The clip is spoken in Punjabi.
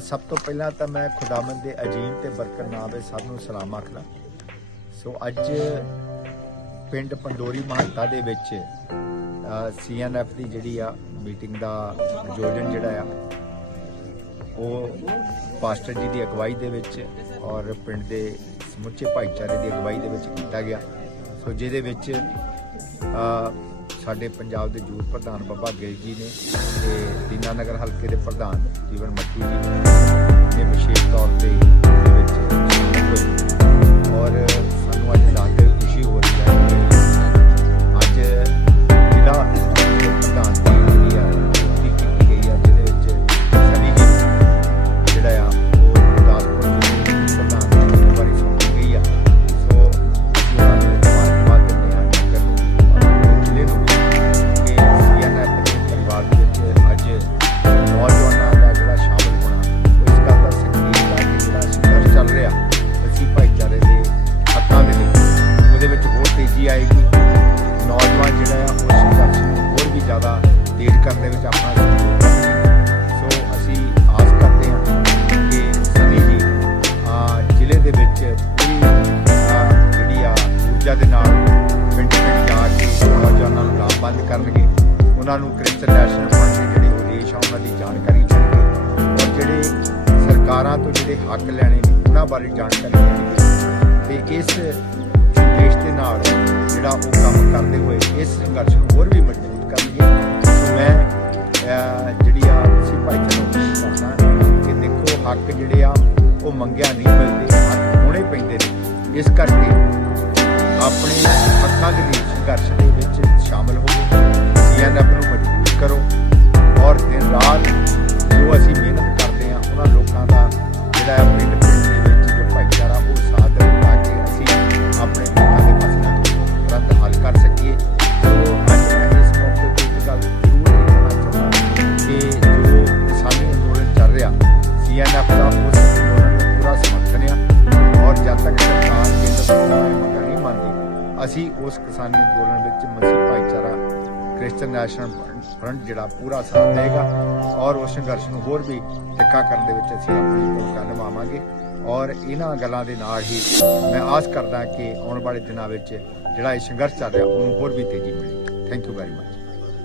ਸਭ ਤੋਂ ਪਹਿਲਾਂ ਤਾਂ ਮੈਂ ਖੁਦਾਵੰਦ ਦੇ ਅਜੀਮ ਤੇ ਬਰਕਤ ਨਾਮ ਦੇ ਸਭ ਨੂੰ ਸਲਾਮ ਆਖਦਾ। ਸੋ ਅੱਜ ਪਿੰਡ ਪੰਡੋਰੀ ਮਹੱਤਾ ਦੇ ਵਿੱਚ ਸੀਐਨਐਫ ਦੀ ਜਿਹੜੀ ਆ ਮੀਟਿੰਗ ਦਾ ਆਯੋਜਨ ਜਿਹੜਾ ਆ, ਉਹ ਪਾਸਟਰ ਜੀ ਦੀ ਅਗਵਾਈ ਦੇ ਵਿੱਚ ਔਰ ਪਿੰਡ ਦੇ ਸਮੁੱਚੇ ਭਾਈਚਾਰੇ ਦੀ ਅਗਵਾਈ ਦੇ ਵਿੱਚ ਕੀਤਾ ਗਿਆ। ਸੋ ਜਿਹਦੇ ਵਿੱਚ ਸਾਡੇ ਪੰਜਾਬ ਦੇ ਯੂਥ ਪ੍ਰਧਾਨ ਬੱਬਾ ਗਿੱਲ ਜੀ ਨੇ ਤੇ ਦੀਨਾਨਗਰ ਹਲਕੇ ਦੇ ਪ੍ਰਧਾਨ ਜੀਵਨ ਮੱਟੀ ਜੀ ਨੇ ਵਿਸ਼ੇਸ਼ ਤੌਰ ਤੇ ਵਿੱਚ ਤੇਜ਼ੀ ਆਏਗੀ ਨੌਜਵਾਨ ਜਿਹੜਾ ਆ, ਉਹ ਸੰਘਰਸ਼ ਨੂੰ ਹੋਰ ਵੀ ਜ਼ਿਆਦਾ ਤੇਜ਼ ਕਰਨ ਦੇ ਵਿੱਚ ਆਪਣਾ ਸੋ। ਅਸੀਂ ਆਸ ਕਰਦੇ ਹਾਂ ਕਿ ਸਨੀ ਜੀ ਜ਼ਿਲ੍ਹੇ ਦੇ ਵਿੱਚ ਪੂਰੀ ਜਿਹੜੀ ਆ ਊਰਜਾ ਦੇ ਨਾਲ ਪਿੰਡ ਪਿੰਡ ਜਾ ਕੇ ਨੌਜਵਾਨਾਂ ਨੂੰ ਲਾਭਬੰਦ ਕਰਨਗੇ। ਉਹਨਾਂ ਨੂੰ ਕ੍ਰਿਸਚਨ ਨੈਸ਼ਨਲ ਫੰਡ ਦੇ ਜਿਹੜੇ ਉਦੇਸ਼ ਆ, ਉਹਨਾਂ ਦੀ ਜਾਣਕਾਰੀ ਦੇਣਗੇ। ਔਰ ਜਿਹੜੇ ਸਰਕਾਰਾਂ ਤੋਂ ਜਿਹੜੇ ਹੱਕ ਲੈਣੇ ਨੇ, ਉਹਨਾਂ ਬਾਰੇ ਜਾਣਕਾਰੀ ਦੇਣਗੇ। ਤੇ ਇਸ ਨਾਲ ਜਿਹੜਾ ਉਹ ਕੰਮ ਕਰਦੇ ਹੋਏ ਇਸ ਸੰਘਰਸ਼ ਨੂੰ ਹੋਰ ਵੀ ਮਜ਼ਬੂਤ ਕਰਨਗੇ। ਸੋ ਮੈਂ ਜਿਹੜੀ ਆ ਅਸੀਂ ਭਾਈਚਾਰੇ ਨੂੰ ਦੱਸਣਾ ਕਰਦਾ ਕਿ ਦੇਖੋ, ਹੱਕ ਜਿਹੜੇ ਆ, ਉਹ ਮੰਗਿਆ ਨਹੀਂ ਮਿਲਦੇ, ਹੱਕ ਹੋਣੇ ਪੈਂਦੇ ਨੇ। ਇਸ ਕਰਕੇ ਆਪਣੇ ਹੱਕਾਂ ਦੇ ਲਈ ਸੰਘਰਸ਼ ਸੀਐਨਐਫ ਦਾ ਉਸ ਅੰਦੋਲਨ ਨੂੰ ਪੂਰਾ ਸਮਰਥਨ ਆ ਔਰ ਜਦ ਤੱਕ ਸਰਕਾਰ ਕੇਂਦਰ ਸਰਕਾਰ ਮੰਗਾਂ ਨਹੀਂ ਮੰਨਦੀ, ਅਸੀਂ ਉਸ ਕਿਸਾਨੀ ਅੰਦੋਲਨ ਵਿੱਚ ਮਸੀਹ ਭਾਈਚਾਰਾ ਕ੍ਰਿਸਚਨ ਨੈਸ਼ਨਲ ਫਰੰਟ ਜਿਹੜਾ ਪੂਰਾ ਸਾਥ ਦੇਗਾ ਔਰ ਉਸ ਸੰਘਰਸ਼ ਨੂੰ ਹੋਰ ਵੀ ਤਿੱਖਾ ਕਰਨ ਦੇ ਵਿੱਚ ਅਸੀਂ ਆਪਣੀ ਭੂਮਿਕਾ ਨਿਭਾਵਾਂਗੇ। ਔਰ ਇਹਨਾਂ ਗੱਲਾਂ ਦੇ ਨਾਲ ਹੀ ਮੈਂ ਆਸ ਕਰਦਾ ਕਿ ਆਉਣ ਵਾਲੇ ਦਿਨਾਂ ਵਿੱਚ ਜਿਹੜਾ ਇਹ ਸੰਘਰਸ਼ ਚੱਲ ਰਿਹਾ, ਉਹਨੂੰ ਹੋਰ ਵੀ ਤੇਜ਼ੀ ਮਿਲੇ ਥੈਂਕ ਯੂ ਵੈਰੀ ਮਚ